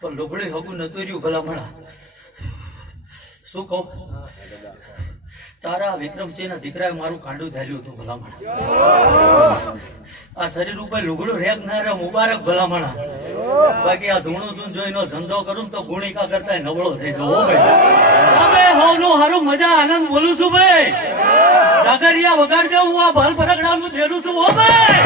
પણ લુગડી હગું નતું રહ્યું ભલામણા. શું કહું, તારા વિક્રમસિંહના દીકરાએ મારું કાંડું ધાર્યું હતું ભલામણા. આ શરીર ઉપર લુગડું રેક ના રે મુબારક ભલામણા. બાકી આ ધૂણું શું જોઈનો ધંધો કરું તો ગુણિકા કરતા નબળો થઈ જવો ભાઈ. હોનું હારું મજા આનંદ બોલું છું ભાઈ. જાગરિયા વગાડજો, હું આ ભલ ફરકડાનું થયેલું છું હો ભાઈ.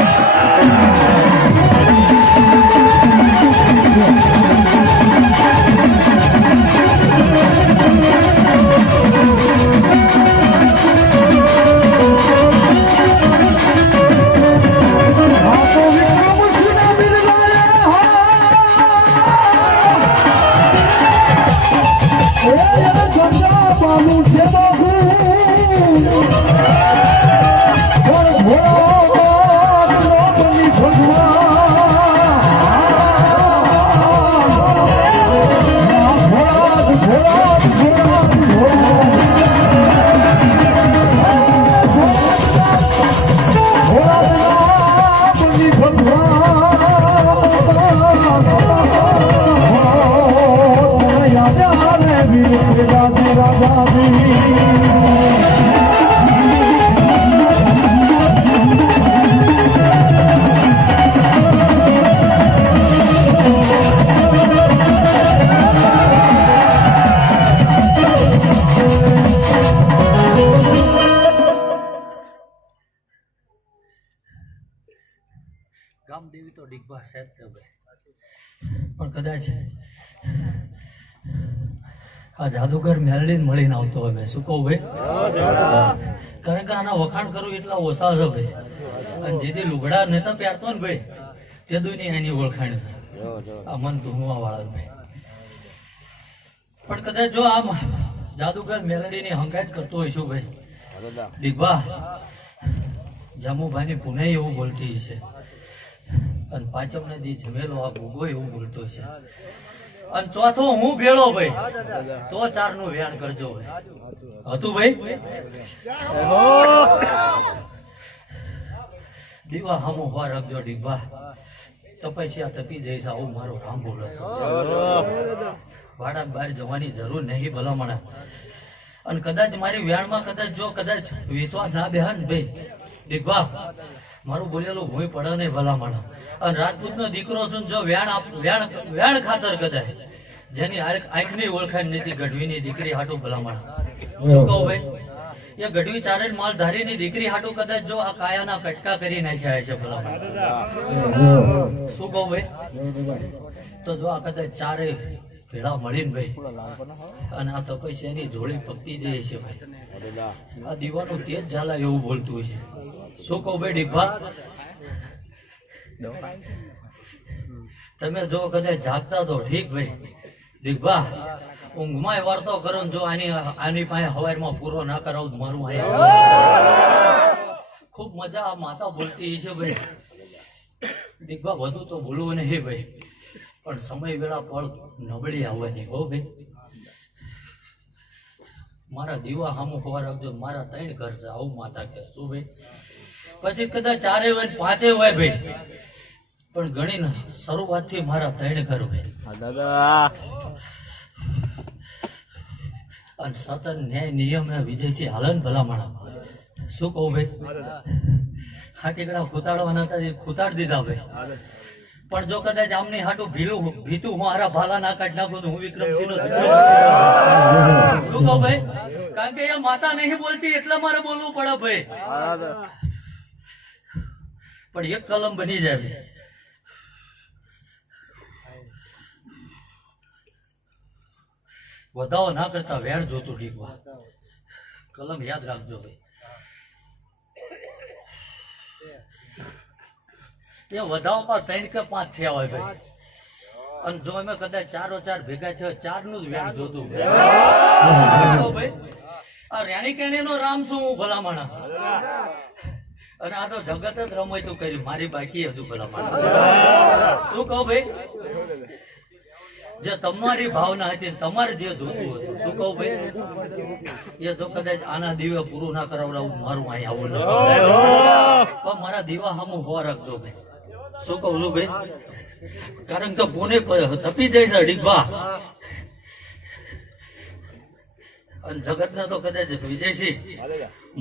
ગામદેવી તો ડીગબા સાહેબ તો ભાઈ, પણ કદાચ આ જાદુગર મેલડીને મળીને આવતો હોય મેં. શું કહું ભાઈ? કારણ કે આના વખાણ કરું એટલા ઓછા છે ભાઈ. અને જેથી લુગડા નેતા પહેરતો ને ભાઈ, તે દુની એની ઓળખાણ છે આ મન ધૂમવા વાળા ભાઈ. પણ કદાચ જો આમ જાદુગર મેલડીની હંગાત કરતો હોય શું ભાઈ, ડીગબા જામુભાઈની પુણે એવું બોલતી છે, અને પાંચમ ને દી જમેલો આ ભૂગો એવું બોલતો છે, અને ચોથો હું ભેળો ભાઈ તો 4 નું વ્યાણ કરજો ભાઈ. હતું ભાઈ? દીવા હામો હોવા રાખજો ડીગબા. તપસ્યા તપી જઈશ આવું મારો રામ બોલે છે. ભાડા બહાર જવાની જરૂર નહીં ભલામણા. અને કદાચ મારી વ્યાણમાં કદાચ વિશ્વાસ ના બેહન ભાઈ ડીગબા, મારું બોલેલું ભૂઈ પડે નહીં ભલામણા. અને રાજપૂત નો દીકરો છું, જો વ્યાણ ખાતર કદાચ જેની આંખની ઓળખાણ નથી ગઢવીની દીકરી હાટું ભલામણા. શું કહું ભાઈ, એ ગઢવી ચારણ માલધારીની દીકરી હાટું કદાચ જો આ કાયાના કટકા કરી નાખ્યા છે ભલામણા. શું કહું ભાઈ, તો જો આ કદાચ ચારે ભેળા મળીને ભાઈ, અને આ તો કઈ એની જોડી પકડી જાય છે ભાઈ, આ દીવાનું તેજ ઝાલા એવું બોલતું છે. શું કહું ભાઈ ડીગબા, તમે જો કદાચ જાગતા તો ઠીક ભાઈ ડીગબા, ઊંઘમાં વાર્તો કરો જો આની પાસે હવારમાં પૂરો ના કરાવ મારું ખૂબ મજા આ માતા બોલતી છે ભાઈ ડીગબા. બધું તો ભૂલવું નહીં ભાઈ, પણ સમય વેળા પળ નબળી આવવાની હો ભાઈ. મારા દીવા સામું ખવા રાખજો, મારા 3 ઘર છે આવું માતા કે શું ભાઈ. પછી કદાચ 4 હોય 5 હોય ભાઈ, પણ ગણી શરૂઆત થી મારા 3 ઘર ભાઈ. અને સતત ન્યાય નિયમે વિજયસિંહ હાલન ભલામણા. શું કહું ભાઈ, હાટીકડા ખૂતાડવાના હતા ખૂતાડ દીધા ભાઈ. પણ જો કદાચ આમની હાટું ભીતું હું હારા ભાલા ના કાઢ નાખું તો હું વિક્રમસિંહ નો દીકરો. શું કહું ભાઈ, કારણ કે એ માતા નહીં બોલતી એટલે મારે બોલવું પડે ભાઈ. પણ એક કલમ બની જાય ભાઈ. વધાવો ના કરતા વેણ જોતું ડીગબા. કલમ યાદ રાખજો ભાઈ. એ વધાવમાં 3 કે 5 થયા હોય ભાઈ, અને જો અમે કદાચ 4 ભેગા થયા 4 નું જ વેણ જોતું ભાઈ. આ રેણી કેણી નો રામ શું હું ભલામણા. અને આ તો જગત જ રમાયતું કર્યું, મારી બાકી હજુ ભલામણા. શું કહું ભાઈ, જે તમારી ભાવના હતી તમારે જે જોતું હતું. શું કહું ભાઈ, એ જો કદાચ આના દીવે પૂરું ના કરાવડાવું મારું અહીં આવું ન. પણ મારા દીવા સામું હોવા રાખજો ભાઈ. શું કહું છું ભાઈ? કારણ કે પુણે તપી જાય છે ડીબા. અને જગતના તો કદાચ વિજયસિંહ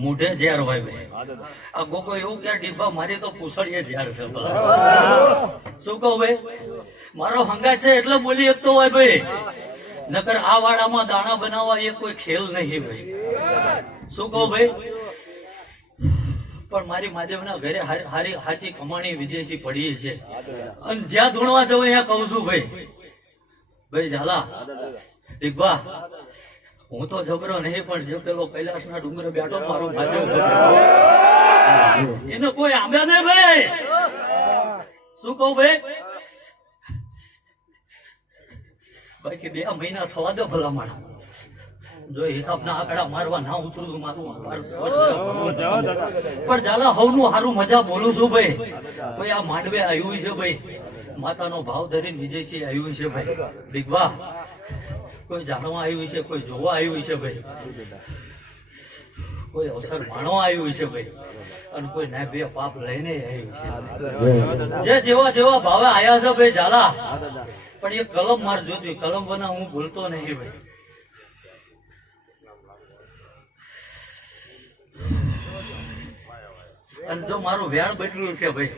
મોઢે ઝેર હોય ભાઈ. આ ગોગો એવું કે ડીબા મારી તો પૂછડીએ ઝેર છે. શું કહું ભાઈ? મારો હંગાત છે એટલે બોલી શકતો હોય ભાઈ, નકર આ વાડામાં દાણા બનાવવા એ કોઈ ખેલ નહીં ભાઈ. શું કહું ભાઈ? પણ મારી મહાદેવના ઘરે હારી હાચી કમાણી વિદેશી પડી છે, અને જ્યાં ધૂણવા જવું ત્યાં કહું છું ભાઈ. ભાઈ ઝાલા ડીબા, હું તો જબરો નહીં, પણ જે પેલો કૈલાસના ડુંગરે બેઠો મારો મહાદેવ એને કોઈ આંબે નહીં ભાઈ. શું કહું ભાઈ? બાકી 2 મહિના થવા દો ભલા માણસ. જો હિસાબના આંકડા મારવા ના ઉતરું મારું પણ ઝાલા હવનું હારું મજા બોલું છું ભાઈ. કોઈ આ માંડવે આવ્યું છે ભાઈ, માતાનો ભાવ ધરીને વિજયસિંહ આવ્યું છે ભાઈ. ડીબા, કોઈ જાણવા આવ્યું છે, કોઈ જોવા આવ્યું છે ભાઈ, કોઈ અવસર માણવા આવ્યું છે ભાઈ, અને કોઈ ના બે પાપ લઈને આવ્યું છે. જે જેવા જેવા ભાવે આયા છે ભાઈ ઝાલા, પણ એ કલમ માર જોતી, કલમ બના હું ભૂલતો નહીં ભાઈ. અને જો મારું વેણ બદલ્યું છે ભાઈ,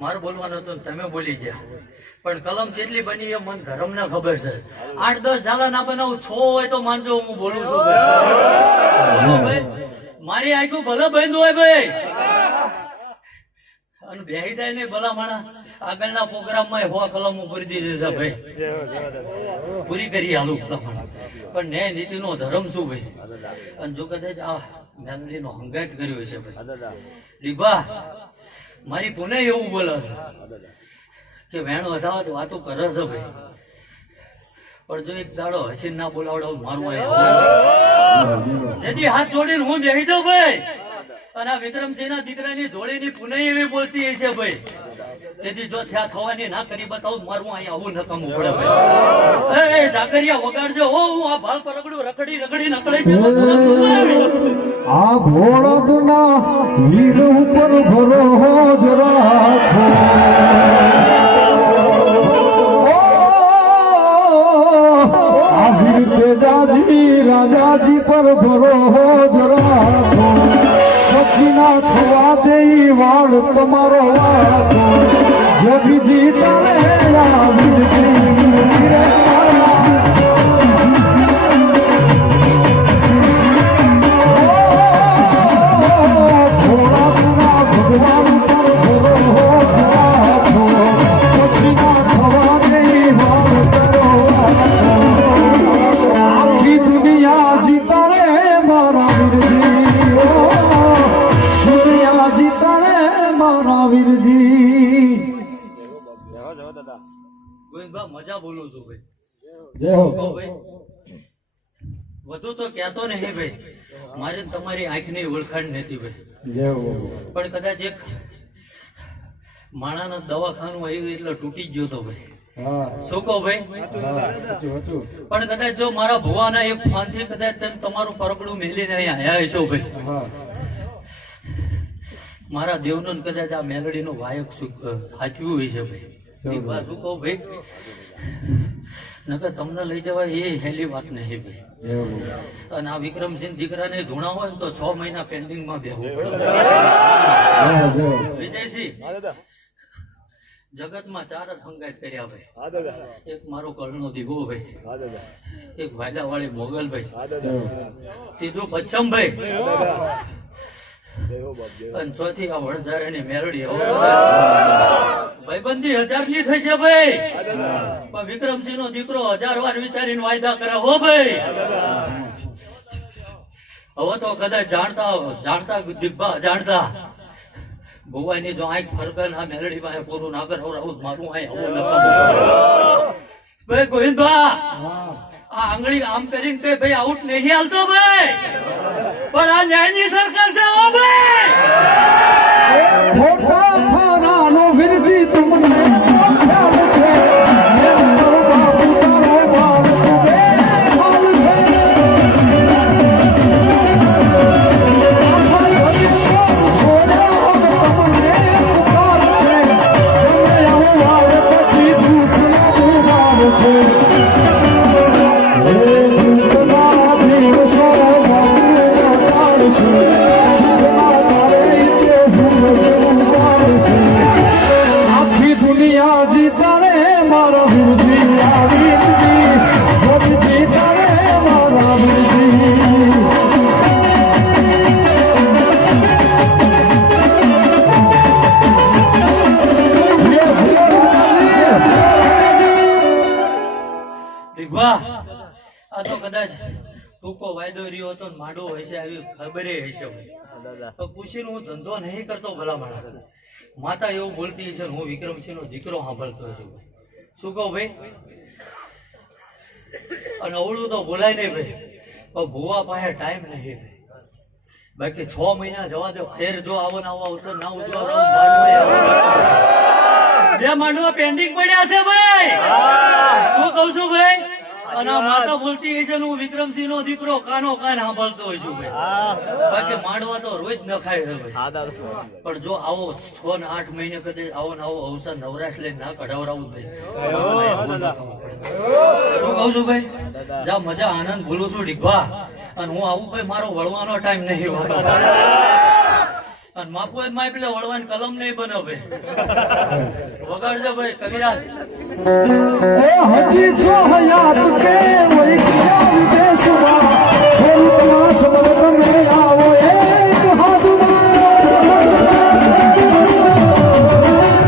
મારું બોલવાનું હતું તમે બોલી ગયા, પણ કલમ જેટલી બની એ મન ધર્મ ને ખબર છે. 8-10 ઝાલા ના બનાવું, 6 હોય તો માનજો હું બોલું છું ભાઈ. મારી આખું ભલે બંધ હોય ભાઈ, અને બેહી જાય ને ભલા માણા. આગળના પ્રોગ્રામમાં 100 કલમો કરી દીધી છે ભાઈ, પૂરી કરી હાલું ભલા માણા. પણ ન્યાય નીતિનો ધર્મ શું ભાઈ? અને જો કદાચ આ મેમરીનો હંગાટ કર્યો છે ભાઈ ડીબા, મારી પુણે એવું બોલે છે કે વેણ વધાવત વાતો કરે છે ભાઈ, પણ જો એક દાડો હસીન ના બોલાવડાવ મારું જેથી હાથ જોડીને હું બેસી જાઉં ભાઈ, અને આ વિક્રમસિંહ ના દીકરાની જોડીની પુણે એવી બોલતી હશે ભાઈ, તેથી જો થયા થવાની ના કરી બતાવું મારું અહીંયા આવું નકામું પડે ભાઈ. એ જાગરિયા વગાડજો હો, હું આ ભાલ પર રગડું રખડી રખડી નકળી આ ભોળદના વીર ઉપર ભરોસ રાખો. આ વીર તેજાજી રાજાજી પર ભરોસ રાખો. પછી ના થવા દેઈ વાળ તમારો વાળો જગજી તારે આ વીર મજા બોલું છું ભાઈ. જય હો ભાઈ વધુ તો કહેતો નહીં ભાઈ, મારે તમારી આંખની ઓળખાણ નથી ભાઈ. જય હો. પણ કદાચ એક માણાના દવાખાનું આવ્યું એટલે તૂટી ગયો તો ભાઈ. હા શું કહો ભાઈ? પણ કદાચ જો મારા ભુવાના એક ફોનથી કદાચ તમે તમારું પરકડું મેલીને અહીંયા આયા હશો ભાઈ. હા મારા દેવનો કદાચ આ મેલડીનો વાયક સાચવ્યું હોય છે ભાઈ. શું કહું ભાઈ? નકર તમને લઈ જવાય એ હેલી વાત નહીં ભાઈ. અને આ વિક્રમસિંહ દીકરાને ધૂણા હોય તો 6 મહિના પેન્ડિંગમાં બેહવું પડે. વિજયસિંહ, જગતમાં 4 જ હંગાત કર્યા ભાઈ. એક મારો કર્ણનો દીવો ભાઈ, એક વાયલાવાળી મોગલ ભાઈ, ત્રીજું બચ્ચમ ભાઈ, અને ચોથી આ વડઝારાની મેલડી. ભાઈબંધી 1000 ની થઈ છે ભાઈ, પણ વિક્રમસિંહ નો દીકરો 1000 વાર વિચારીને વાયદા કરે હો ભાઈ. હવે તો કદાચ જાણતા દીપા જાણતા ભુવાની જો આંખ ફરકન આ મેલડી માં પૂરું ના કરાવું મારું આવું ભાઈ. ગોવિંદભા, આ આંગળી આમ કરીને કે ભાઈ આઉટ નહીં હાલતો ભાઈ, પણ આ ન્યાયની સરકાર છે હો ભાઈ. ખોટા ખાનાનો વિરજી તમને ખ્યાલ છે. તારે મારો વીરજી આ વીરજી જોગજી તારે મારા વીરજી વાહ આ તો કદાચ ટૂંકો વાયદો રહ્યો હતો ને માંડવો હશે આવી ખબરે હશે તો પૂછીને હું ધંધો નહીં કરતો ભલામણ માતા એવું બોલતી હશે ને હું વિક્રમસિંહ નો દીકરો સાંભળતો છું શું કહું ભાઈ અને અવળું તો બોલાય નહીં ભાઈ પણ ભુવા પાસે ટાઈમ નહીં ભાઈ બાકી 6 મહિના જવા દો ફેર જો આવો ને આવો અવસર ના ઉજવા બે માંડવા પેન્ડિંગ પડ્યા છે ભાઈ શું કહું છું ભાઈ અને આ માતા બોલતી હશે ને હું વિક્રમસિંહ નો દીકરો કાનો કાન સાંભળતો હોય છું ભાઈ બાકી માંડવા તો રોજ ન ખાય છે ભાઈ પણ જો આવો 6 ને 8 મહિને કદાચ આવો ને આવો અવસર નવરાશ લઈને ના કઢાવરાવું ભાઈ શું કહું છું ભાઈ જા મજા આનંદ ભૂલું છું ડીગવા અને હું આવું ભાઈ મારો વળવાનો ટાઈમ નહીં હોતો અને માપો માય પેલે વળવાની કલમ નહીં બને ભાઈ વગાડજો ભાઈ કવિરાજ એ હજી છો હયાત કે વહી ગયા વિદેશમાં છોડના શબ્દ તમે આવો એક હાથમાં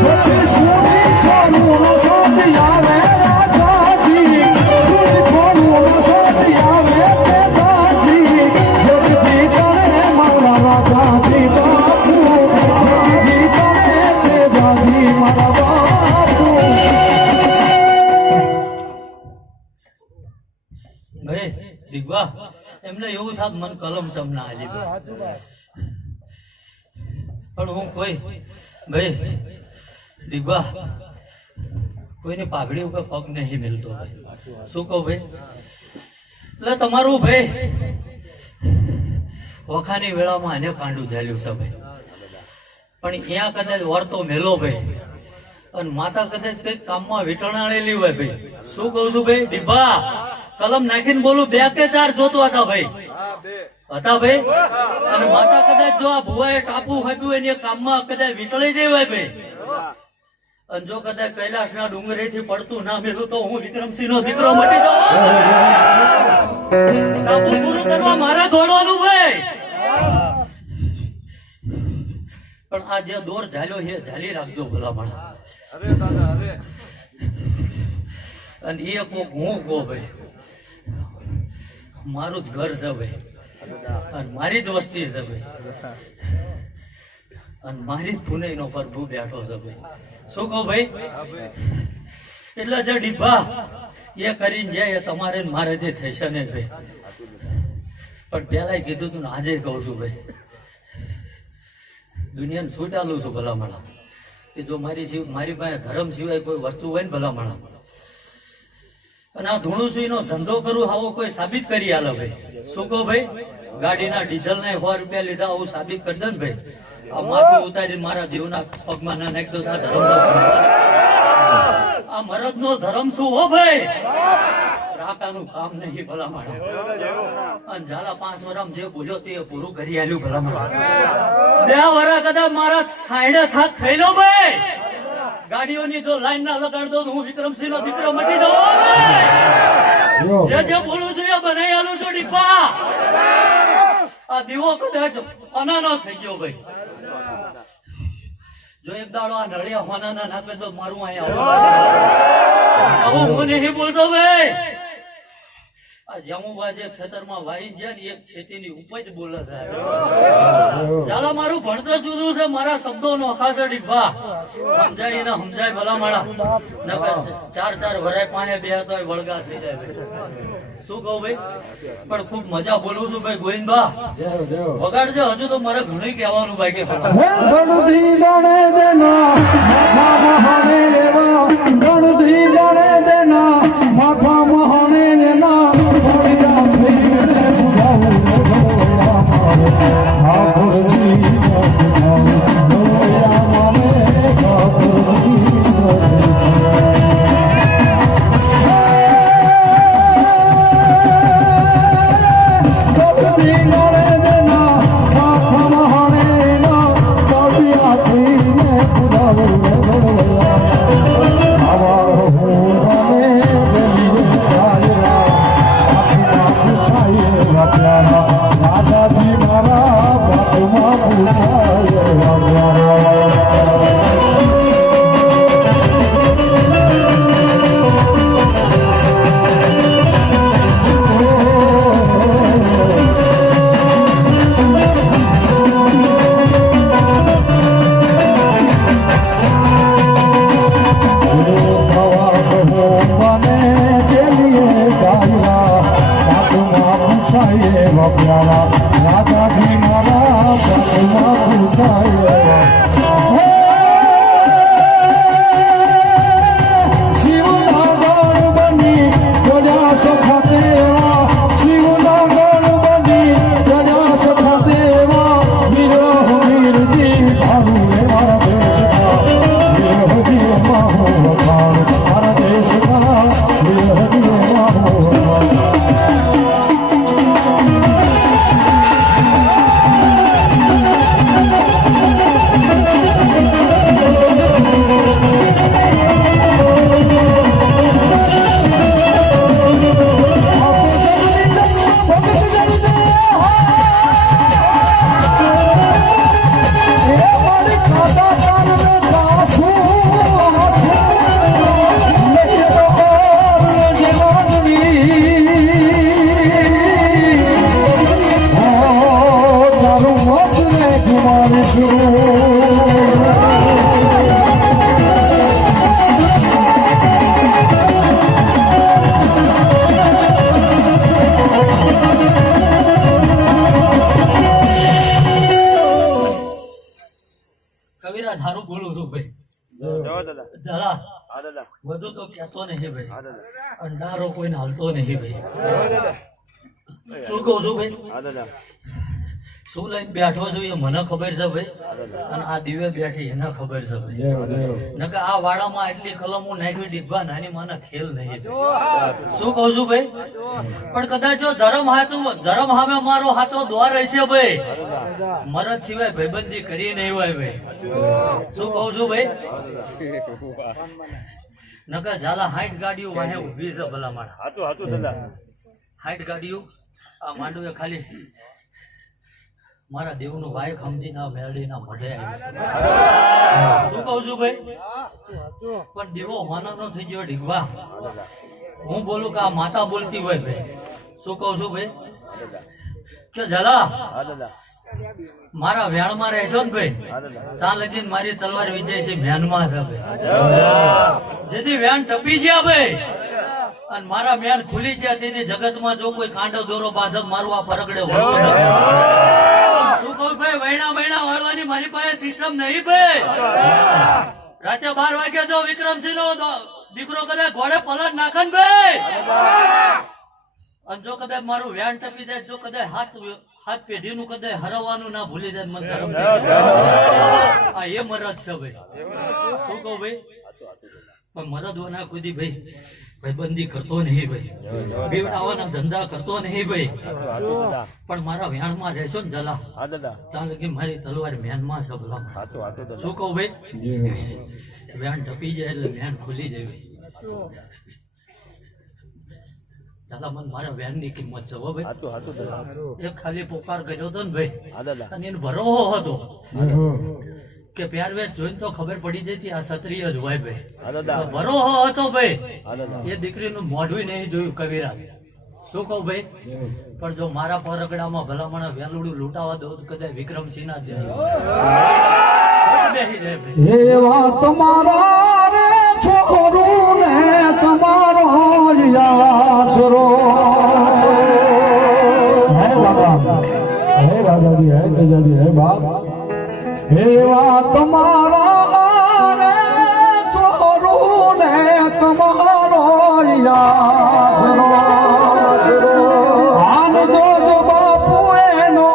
પછી સુની છોડું સાથ આવે રાજાજી સુની છોડું સાથ આવે પેદાજી જગજી કરે મારા રાજાજી બાપુ જગજી કરે પેદાજી મારા બાપુ ભાઈ ડીગવા એમને એવું થાત મન કલમ ચમના આલી પણ હું કોઈ ભાઈ ડીગવા કોઈની પાઘડી ઉપર પગ નહીં મિલતો ભાઈ શું કહું ભાઈ એટલે તમારું ભાઈ વખાની વેળામાં એને કાંડું ઝાલ્યું છે ભાઈ પણ અહીંયા કદાચ વર્તો મેલો ભાઈ અને માતા કદાચ કઈક કામમાં વીટણાળેલી હોય ભાઈ શું કહું છું ભાઈ ડીબા કલમ નાખીને બોલું 2 કે 4 જોતો હતા ભાઈ હતા ભાઈ અને માતા કદાચ જો આ ભુવાએ ટાપુ હાપ્યું એને કામમાં કદાચ વીટળી જાય હોય ભાઈ અને જો કદાચ કૈલાસના ડુંગરેથી પડતું ના મેલું તો હું વિક્રમસિંહ નો દીકરો મટી જાઉં ટાપુ પૂરું કરવા મારા દોડવાનું ભાઈ પણ આ જે દોર ઝાલ્યો છે ઝાલી રાખજો ભલામણ અને એ કોક હું કહો ભાઈ મારું જ ઘર છે ભાઈ અને મારી જ વસ્તી છે ભાઈ અને મારી જ પુનઈ નો પ્રભુ બેઠો છે ભાઈ શું કહું ભાઈ એટલે જે ડીભા એ કરીને જાય એ તમારે ને મારે જે થશે ને ભાઈ પણ પેલા કીધું તું ને આજે કહું છું ભાઈ દુનિયાને છૂટાલું છું ભલામણા કે જો મારી પાસે ધર્મ સિવાય કોઈ વસ્તુ હોય ને ભલામણા અને આ ધૂણુસુઈ નો ધંધો કરું આવો કોઈ સાબિત કરી આલો ભાઈ શું કહો ભાઈ ગાડીના ડીઝલ ના 100 રૂપિયા લીધા આવું સાબિત કરી દે ને ભાઈ આ માથું ઉતારી મારા દેવના પગમાં ના નાખી દો આ ધર્મ આ મરદ નો ધર્મ શું હો ભાઈ રાકાનું કામ નહીં ભલામણ અને ઝાલા 5 વરામ જે બોલ્યો તે પૂરું કરી આલ્યું ભલામણ 2 વરા કદાચ મારા સાઈડે થાક ખાઈ લો ભાઈ ગાડીઓની જો લાઈન ના લગાડ દો તો હું વિક્રમસિંહ નો દીકરો મટી જાઉં જે બોલું છું એ બનાવી આલું છું ડીપા આ દીવો કદાચ અનાનો થઈ ગયો ભાઈ જો એક દાડો આ નળિયા હોના ના કરી દો મારું અહીંયા આવું હું નહીં બોલતો ભાઈ આ જમુબા જે ખેતરમાં વાઈ જાય ને એ ખેતીની ઉપજ બોલે ચાલો મારું ભણતર જુદું છે મારા શબ્દો નો ખાસ ડીભા સમજાય ને સમજાય ભલા માળા નકર 4 વરાય પાણે બે તો વળગા થઈ જાય શું કહું ભાઈ પણ ખૂબ મજા બોલું છું ભાઈ ગોવિંદબા વગાડજો હજુ તો મારે ઘણું કહેવાનું ભાઈ કે ગણધી ગણે દેના માથા મહાને દેવા ગણધી ગણે દેના માથા મહાને દેના આવા બધું તો કહેતો નહીં ભાઈ અંડારો કોઈને હાલતો નહીં ભાઈ શું કહું છું ભાઈ શું લઈને બેઠો છું એ મને ખબર છે ભાઈ અને આ દિવ્ય બેઠી એને ખબર છે ભાઈ નકર આ વાડામાં એટલી કલમો નાખી ડીબા નાની માના ખેલ નહીં શું કહું છું ભાઈ પણ કદાચ જો ધર્મ સામે મારો સાચો દ્વાર હશે ભાઈ મરદ સિવાય ભાઈબંધી કરી નહીં હોય ભાઈ શું કહું છું ભાઈ નકર ઝાલા 60 ગાડીઓ વાહે ઊભી છે ભલા માણા 60 ગાડીઓ આ માંડવે ખાલી મારા દેવનું વાય સમજીને આ મેરડીના મોઢે આવ્યું છે શું કહું છું ભાઈ પણ દેવો હોનો નો થઈ ગયો ઢીકવા હું બોલું કે આ માતા બોલતી હોય ભાઈ શું કહું છું ભાઈ કે ઝાલા મારા વ્યાણમાં રહેશો ને ભાઈ ત્યાં લગીને મારી તલવાર વિજય છે મ્યાનમાં છે ભાઈ જેથી વ્યાણ ટપી ગયા ભાઈ અને મારા મેન ખુલી ગયા તેથી જગતમાં જો કોઈ કાંડો દોરો બાંધક મારું આ ફરકડે વળવો નથી શું કહું ભાઈ વૈણા વળવાની મારી પાસે સિસ્ટમ નહીં ભાઈ રાતે 12 વાગે જો વિક્રમસિંહ નો દીકરો કદાચ ઘોડે પલટ નાખે ને ભાઈ અને જો કદાચ મારું વ્યાન ટપી જાય જો કદાચ હાથ પેઢી નું કદાચ હરવાનું ના ભૂલી જાય મન ધર્મ આ એ મરદ છે ભાઈ શું કહું ભાઈ પણ મરદ ના કુદી ભાઈ ભાઈબંધી કરતો નહીં ભાઈ બેવડાવાના ધંધા કરતો નહીં ભાઈ પણ મારા વ્યાણમાં રહેશો ને જલા ત્યાં લગી મારી તલવાર મેનમાં છે ભલા શું કહું ભાઈ વ્યાણ ટપી જાય એટલે વ્યાણ ખુલી જાય ભાઈ ચાલા મને મારા વ્યાન ની કિંમત છે હો ભાઈ એક ખાલી પોકાર કર્યો હતો ને ભાઈ અને એને ભરોહો હતો કે પહેરવેશ જોઈને તો ખબર પડી જતી આ ક્ષત્રિય જ હોય ભાઈ ભરોહો હતો ભાઈ એ દીકરીનું મોઢું નહીં જોયું કવિરાજ શું કહું ભાઈ પણ જો મારા પરગડામાં ભલામણ વેલુડું લૂંટાવા દઉં તો કદાચ વિક્રમસિંહ ના એવા તમારા રે છોકરું ને તમારો યાસરો હે બાબા હે રાજાજી હે તેજાજી હે બાપ એવા તમારા રે છોકરું ને તમારો યાસરો આન જો બાપુ એનો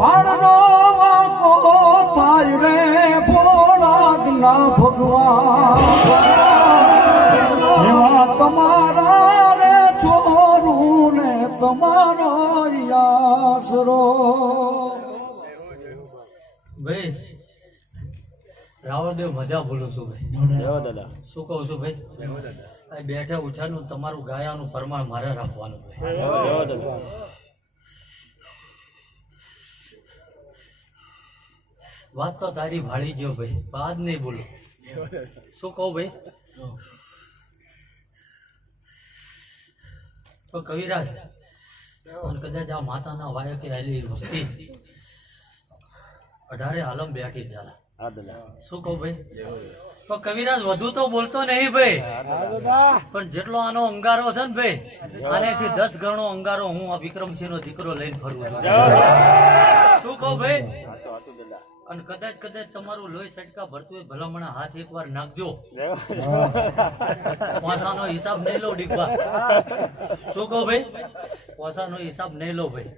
વાળનો વાકો થાય રે ભોળાના ભગવાન એવા તમારા રે છોરું ને તમારો યાસરો ભાઈ રાવળદેવ મજા બોલું છું ભાઈ શું કહું છું ભાઈ બેઠા ઉઠાનું તમારું ગાયાનું પ્રમાણ મારે રાખવાનું ભાઈ વાત તો તારી ભાળી ગયો ભાઈ બાદ નહીં બોલું શું કહું ભાઈ તો કવિરાજ અને કદાચ આ માતાના વાયકે આવેલી વસ્તી 18 આલમ બેઠી ઝાલા શું કહું ભાઈ તો કવિરાજ વધુ તો બોલતો નહીં ભાઈ પણ જેટલો આનો અંગારો છે ને ભાઈ આનેથી 10 ગણો અંગારો હું આ વિક્રમસિંહ નો દીકરો લઈને ફરું છું શું કહું ભાઈ અને કદાચ તમારું લોહી સટકા ભરતું હોય ભલામણા હાથ એકવાર નાખજો પોસાનો હિસાબ નહીં લો ડીકવા શું કહું ભાઈ પોસાનો હિસાબ નહીં લો ભાઈ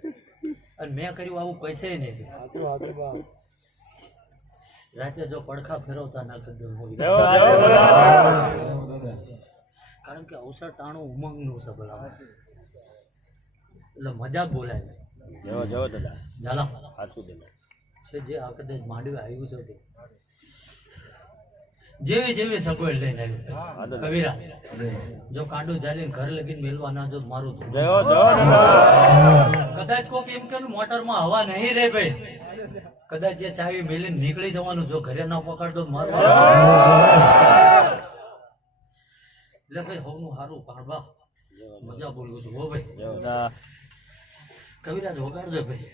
અને મેં કર્યું આવું પૈસે નહીં રાતે જો પડખા ફેરવતા ના કરી દઉં કારણ કે અવસર ટાણું ઉમંગ નું છે ભલા એટલે મજાક બોલાય ઝાલા છે જે આ કદાચ માંડવે આવ્યું છે તે જેવી સગવડ લઈને આવ્યું કવિરાજ જો કાંડું ચાલીને ઘર લગીને મેલવાના જો મારું કદાચ કોક એમ કે મોટરમાં હવા નહીં રે ભાઈ કદાચ જે ચાવી મેલીને નીકળી જવાનું જો ઘરે ના પકડતો મારું એટલે ભાઈ હોનું સારું પાડવા મજા બોલું છું હો ભાઈ કવિરાજ વગાડજો ભાઈ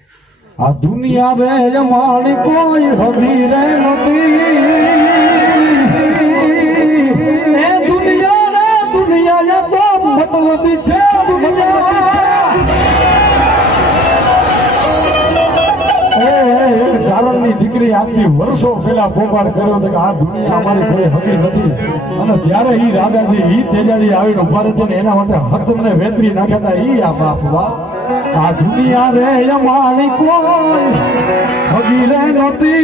આ દુનિયા રે જમાડી કોઈ હવી રે નથી એ દુનિયા એ તો મતલબી છે દુનિયા એ ચારણની દીકરી આજથી વર્ષો પહેલા પોકાર કર્યો હતો કે આ દુનિયા અમારી કોઈ હકી નથી, અને ત્યારે ઈ રાજાજી ઈ તેજાજી આવીને ઉભા રહેતા ને એના માટે હદને વેતરી નાખ્યા હતા. ઈ આ બાપ બા આ દુનિયા રે અમારી કોઈ હકી રે નહોતી.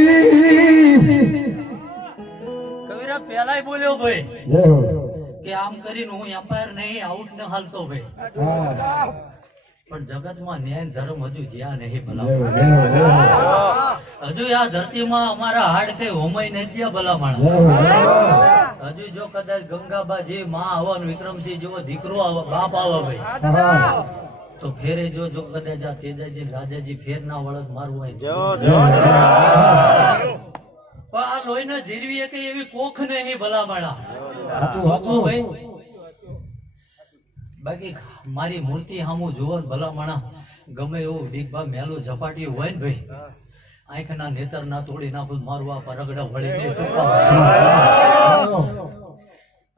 કવિરાજ પહેલાય બોલ્યો ભાઈ જય હો. કે આમ કરીને હું એમ્પાયર નહીં આઉટ ન હાલતો ભાઈ, હા. પણ જગતમાં ન્યાય ધર્મ હજુ જ્યાં નહીં ભલા. જય હો, જય હો, જય હો. હજુ આ ધરતીમાં અમારા હાડ કઈ હોમાઈ નથી જ્યાં ભલા માણસ. જય હો, જય હો. હજુ જો કદાચ ગંગાબા જે માં આવન વિક્રમસિંહ જેવો દીકરો આવે બાપ આવે ભાઈ, હા. તો ફેરે જો કદાચ આ તેજાજી રાજાજી ફેર ના વળત મારવું હોય તો. જય હો. પણ આ લોહીને જીરવી કે એવી કોખ નહીં ભલા માણા. સાચું, શું સાચું. ભાઈ બાકી મારી મૂર્તિ સામું જુઓ ને ભલા માણા ગમે એવું ડીગભા મેલું ઝપાટ્યું હોય ને ભાઈ, આંખના નેતર ના તોડી નાખું મારું આ પરગડા વળી દે શું કામ?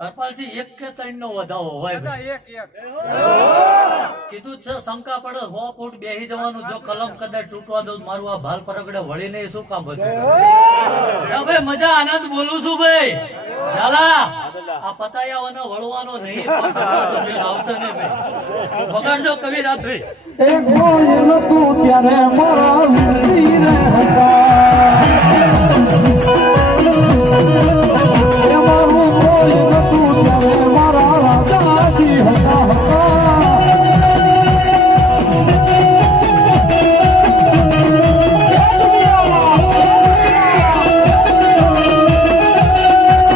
હરપાલજી એક કે ત્રણ નો વધાવો હોય ભાઈ. કીધું છે શંકા પડે 100 ફૂટ બેહી જવાનું, જો કલમ કદાચ તૂટવા દઉં મારું આ ભાલ પરગડે વળી નહીં શું કામ હતું? જા ભાઈ મજા આનંદ બોલું છું ભાઈ. ઝાલા આ પતાયાવાનો વળવાનો નહીં, આવશે ને ભાઈ. વગાડજો કવિરાજ ભાઈ. એ કોઈ નતું ત્યારે મારા વીર હતા, એ મારું કોઈ નતું ત્યારે મારા રાજાજી હતા.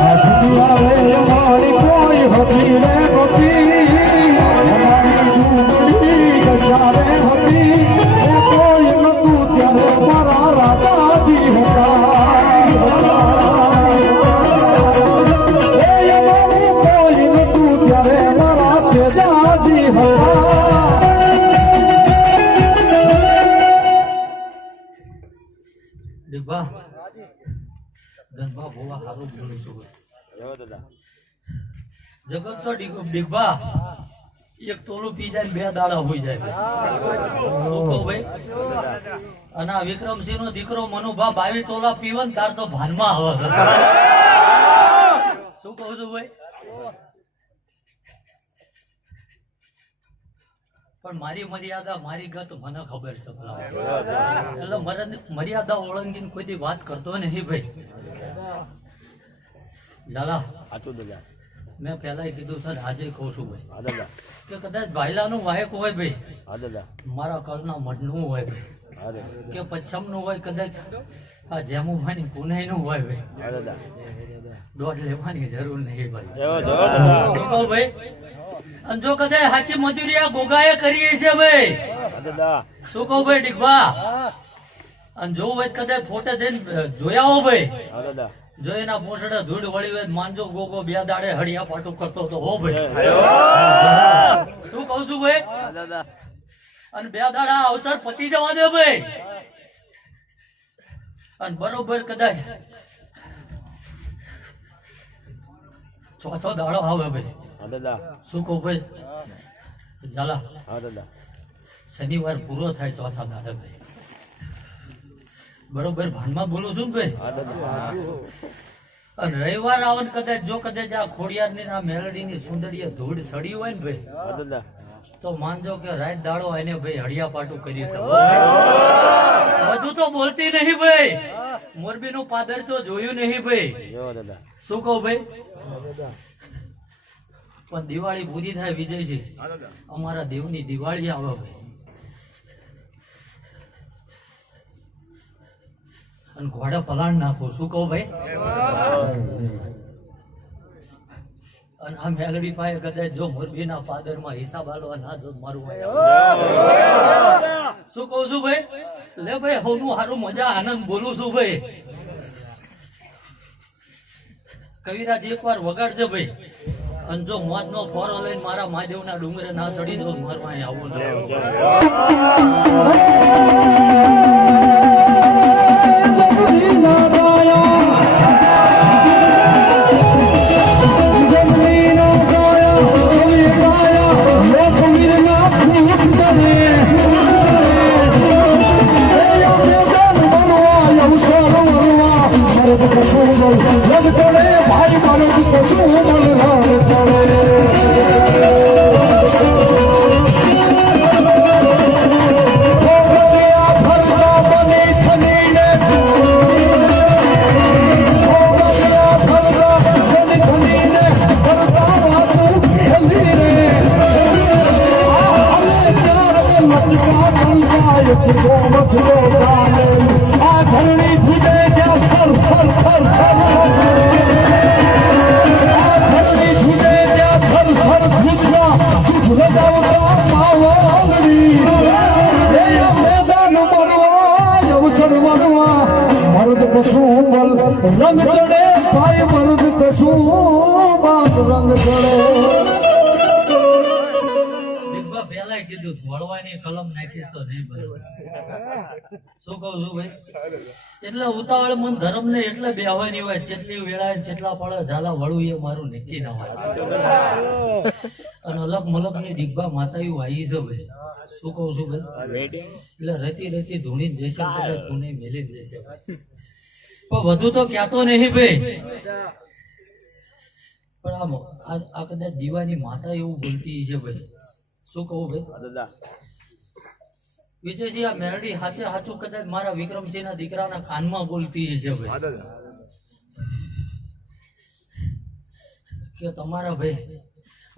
આ દુનિયા રે અમારી કોઈ હતી રે નહોતી, અમારી ડુંગળી કશારે હતી. એ કોઈ નતું ત્યારે મારા રાજાજી હતા. એ અમારું કોઈ નતું ત્યારે મારા તેજાજી હતા. ડીગભા ધનભા ભોવા હારું બોલું છું. જગત તો ડીગભા એક તોલું પી જાય ને 2 દાડા હોઈ જાય ભાઈ. શું કહું ભાઈ? અને આ વિક્રમસિંહ નો દીકરો મનુભા 22 તોલા પીવે ને તાર તો ભાનમાં આવે છે. શું કહું છું ભાઈ? પણ મારી મર્યાદા મારી ગત મને ખબર છે ભલા. એટલે મર્યાદા ઓળંગીને કોઈ દી વાત કરતો નહીં ભાઈ. લાલા મેં પેલા કીધું સર આજે કહું છું ભાઈ કે કદાચ ભાઈલાનું વાયક હોય ભાઈ, મારા કળના મઢનું હોય ભાઈ, કે પચ્છમનું હોય, કદાચ આ જેમું હોય ને પુનાઈનું હોય ભાઈ, દોઢ લેવાની જરૂર નહીં ભાઈ. કહું ભાઈ અને જો કદાચ સાચી મજૂરી આ ગોગાએ કરી છે ભાઈ. શું કહું ભાઈ ડીગભા? અને જો હોય કદાચ ફોટો જઈને જોયા હો ભાઈ, જો એના પોસડે ધૂળ વળી હોય માનજો ગોગો 2 દાડે હળિયા પાટું કરતો તો હો ભાઈ. શું કહું છું ભાઈ? અને 2 દાડા અવસર પતી જવા દે ભાઈ. અને બરોબર કદાચ 4થો દાડો આવે ભાઈ. શું કહું ભાઈ? ઝાલા શનિવાર પૂરો થાય 4થા દાડે ભાઈ. બરોબર ભાનમાં બોલું છું ને ભાઈ. અને રવિવાર આવે ને કદાચ જો કદાચ આ ખોડિયારની આ મેલડીની સુંદરીએ ધૂળ સડી હોય ને ભાઈ, તો માનજો કે રાત દાડો એને ભાઈ હળિયા પાટું કરી છે. બધું તો બોલતી નહીં ભાઈ. મોરબી નું પાદર તો જોયું નહીં ભાઈ. શું કહું ભાઈ? પણ દિવાળી પૂરી થાય વિજયજી, અમારા દેવની દિવાળી આવે ભાઈ. અને ઘોડા પલાણ નાખો. શું કહું ભાઈ? અને આ મેલડી પાસે કદાચ જો મોરબીના પાદરમાં હિસાબ આલવા ના જો મારું શું કહું છું ભાઈ? લે ભાઈ હવનું હારું મજા આનંદ બોલું છું ભાઈ. કવિરાજ એકવાર વગાડજે ભાઈ. અને જો મોત નો ફોરો લઈને મારા મહાદેવના ડુંગરે ના સડી જો મારવા આવું ના રંગ ચડે ભાઈ મર્દ કશું બાપ રંગ ચડે દીપા પહેલા કીધું વળવાની કલમ નાખી તો નહીં બને. શું કહું છું ભાઈ? એટલે ઉતાવળ મન ધર્મ ને એટલે બેહવાની હોય, જેટલી વેળા જેટલા પડે ઝાલા વળું એ મારું નક્કી ના હોય. અને અલગ મલક ની ડીગબા માતાયું આવી છે ભાઈ. શું કહું છું ભાઈ? એટલે રેતી રેતી ધૂણી જ જશે, કદાચ ધૂને મેલી જ જશે ભાઈ. પણ વધુ તો ક્યાંતો નહીં ભાઈ. પણ આ કદાચ દીવાની માતા એવું બોલતી છે ભાઈ. શું કહું ભાઈ? વિજયસિંહ આ મેરડી હાચે હાચું કદાચ મારા વિક્રમસિંહ ના દીકરાના કાનમાં બોલતી છે ભાઈ કે તમારા ભાઈ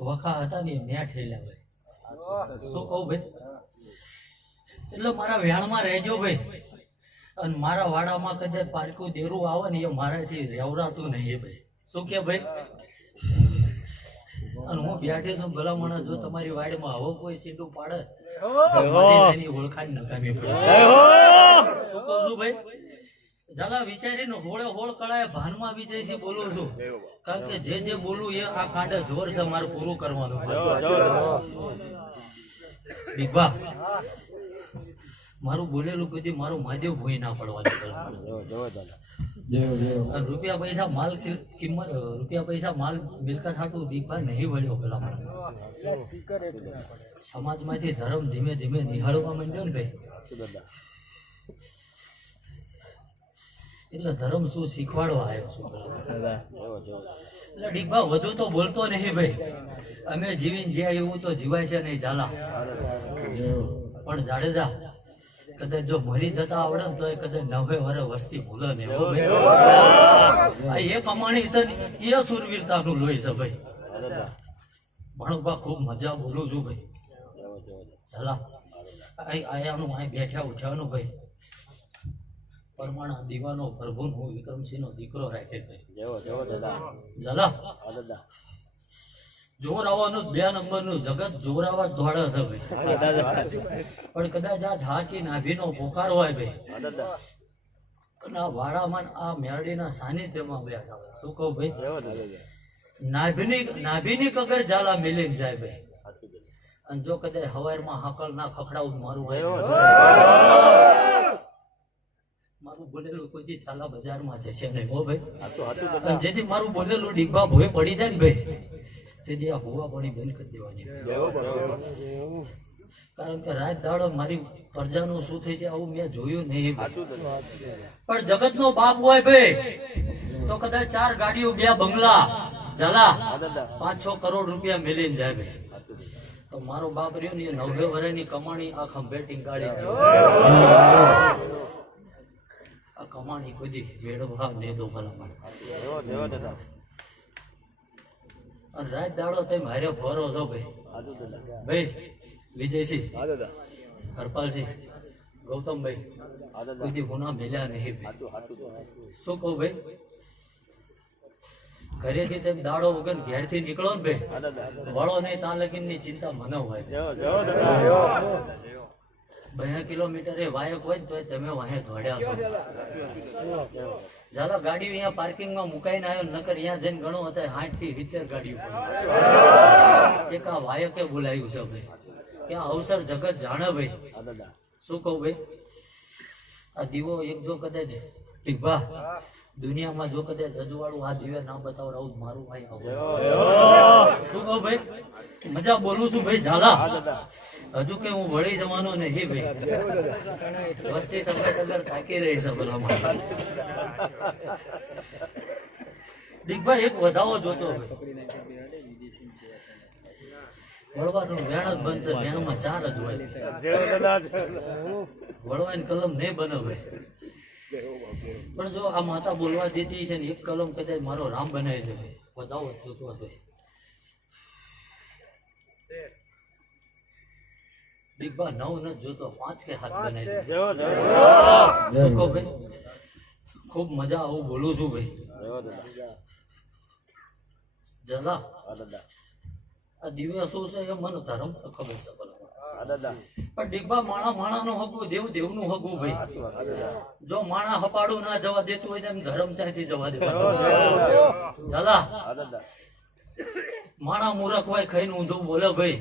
વખા હતા ને મેં ઠેલ્યા ભાઈ. શું કહું ભાઈ? એટલે મારા વ્યાણમાં રહેજો ભાઈ. અને મારા વાડામાં કદાચ પારકું દેરું આવે ને એ મારાથી રેવરાતું નહીં ભાઈ. શું કે ભાઈ? અને હું બેઠી છું ભલામણ, જો તમારી વાડીમાં આવો કોઈ સીટું પાડે એની ઓળખાણ નકામી પડે. શું કહું છું ભાઈ? જલા વિચારીને હોળે હોળ કળાએ ભાનમાં વિજયસિંહ બોલું છું, કારણ કે જે બોલું એ આ કાંડે જોર છે મારે પૂરું કરવાનું છે. દીપા મારું બોલેલું કદી મારું મહાદેવ ભોઈ ના પડવા રૂપિયા પૈસા માલ કિંમત રૂપિયા પૈસા માલ મિલકત હાટું દીપા નહીં વળ્યો પેલા મને. સમાજમાંથી ધર્મ ધીમે ધીમે નિહાળવા માંડ્યો ને ભાઈ. એટલે ધર્મ શું શીખવાડવા આવ્યો છું એટલે ડીકબા વધુ તો બોલતો નહીં ભાઈ. અમે જીવીને જ્યાં એવું તો જીવાય છે નહીં ઝાલા. પણ જાડેજા કદાચ જો મરી જતા આવડે ને તો એ કદાચ 90 વર્ષ વસ્તી ભૂલે ને એવો ભાઈ. એ કમાણી છે ને એ સુરવીરતાનું લોહી છે ભાઈ. ભણવા ખૂબ મજા બોલું છું ભાઈ. ઝાલા આયાનું અહીં બેઠા ઉઠ્યાનું ભાઈ પરમાણા દીવાનો પ્રભુ હું વિક્રમસિંહ નો દીકરો રાખે ભાઈ. ઝાલા જોરાવાનું 2 નંબરનું જગત જોરાવા દોડે છે ભાઈ. પણ કદાચ આ ઝાચી નાભીનો પોકાર હોય ભાઈ અને આ વાડામાં આ મેરડીના સાનિધ્યમાં બેઠા હોય. શું કહું ભાઈ? નાભીની કગર ઝાલા મેલીને જાય ભાઈ. અને જો કદાચ હવારમાં હાકળ ના ખખડાવું મારું હોય મારું બોલેલું કોઈ ચાલા બજારમાં જશે નહીં હો ભાઈ. અને જેથી મારું બોલેલું ડીગબા ભોય પડી જાય ને ભાઈ તેથી આ ભૂવા પાણી બંધ કરી દેવાની. કારણ કે રાત દાડો મારી પ્રજાનું શું થઈ છે આવું મેં જોયું નહીં. પણ જગત નો બાપ હોય ભાઈ તો કદાચ 4 ગાડીઓ 2 બંગલા ઝાલા 5-6 કરોડ રૂપિયા મેલીને જાય ભાઈ. તો મારો બાપ રહ્યો ને 90 વર્ષની કમાણી આ ખંભેટિંગ ગાડી આ કમાણી કોઈ વેડવા નહીં દો ભલા. અને રાત દાડો તમે હારે ફરો છો ભાઈ. ભાઈ વિજયસિંહ, હરપાલસિંહ, ગૌતમભાઈ કોઈ ગુના મેલ્યા નહીં ભાઈ. શું કહું ભાઈ? ઘરેથી તેમ દાડો વગર ઘેર થી નીકળો ને ભાઈ વળો નહીં ત્યાં લગીન ની ચિંતા મને હોય. 2 કિલોમીટર એ વાયક હોય તો તમે વાહે દોડ્યા છો. ઝાલા ગાડીઓ અહીંયા પાર્કિંગમાં મુકાઈને આવ્યો નકર અહીંયા જઈને ઘણો હતા 60 થી 70 ગાડીઓ એક આ વાયકે બોલાયું છે ભાઈ કે આ અવસર જગત જાણે ભાઈ. શું કહું ભાઈ? આ દીવો એક જો કદાચ ટીભા દુનિયામાં જો કદાચ અજવાળું આ દિવ્ય ના બતાવડાવું મારું ભાઈ. શું કહું ભાઈ? મજા બોલું છું ભાઈ ઝાલા. હજુ કે હું વળી જવાનો નહીં ભાઈ. વસ્તી ટગર થાકી રહી છે ભલા. દીકભાઈ એક વધાવો જોતો વળવાનું વેણ જ બનશે. વેણમાં 4 જ હોય. વળવાની કલમ નહીં બને ભાઈ. પણ જો આ માતા બોલવા દેતી છે ને એક કલમ કદાચ મારો રામ બનાવી દે ભાઈ. વધાવો જ જોતો ભાઈ. દીકબા 9 ન જોતો 5 કે હાથ બનાવી દે. ભાઈ ખૂબ મજા આવું બોલું છું ભાઈ. ઝાલા આ દિવ્ય શું છે એ મને ધર્મ ખબર છે. પણ ડીબા માણા માણાનું હગું, દેવ દેવનું હગું ભાઈ. જો માણા હપાડું ના જવા દેતું હોય તો એમ ધર્મ ચાથી જવા દેવા. દાદા માણા મૂરખ હોય ખાઈને ઊંધું બોલે ભાઈ.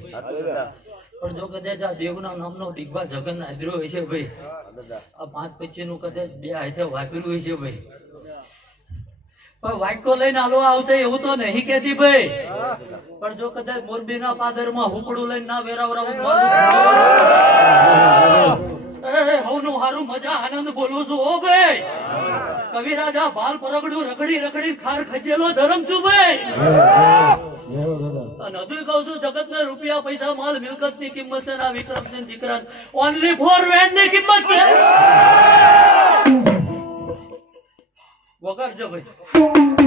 પણ જો કદાચ આ દેવના નામનો ડીબા જગન આદર્યો હોય છે ભાઈ, આ 5-25 નું કદાચ 2 હાથે વાપર્યું હોય છે ભાઈ, પણ વાટકો લઈને આલો આવશે એવું તો નહીં કેતી ભાઈ. પણ જો કદાચ મોરબીના પાદરમાં હુકડું લઈને ના વેરાવરાવું હવનું હારું મજા આનંદ બોલું છું હો ભાઈ. કવિરાજા બાલ પરગડું રખડી રખડી ખાર ખચેલો ધરમ છું ભાઈ. અને હજુ કહું છું જગત ને રૂપિયા પૈસા માલ મિલકત ની કિંમત છે, આ વિક્રમસિંહ દીકરા ઓનલી ફોર વેન ની કિંમત છે. વગાડજો ભાઈ.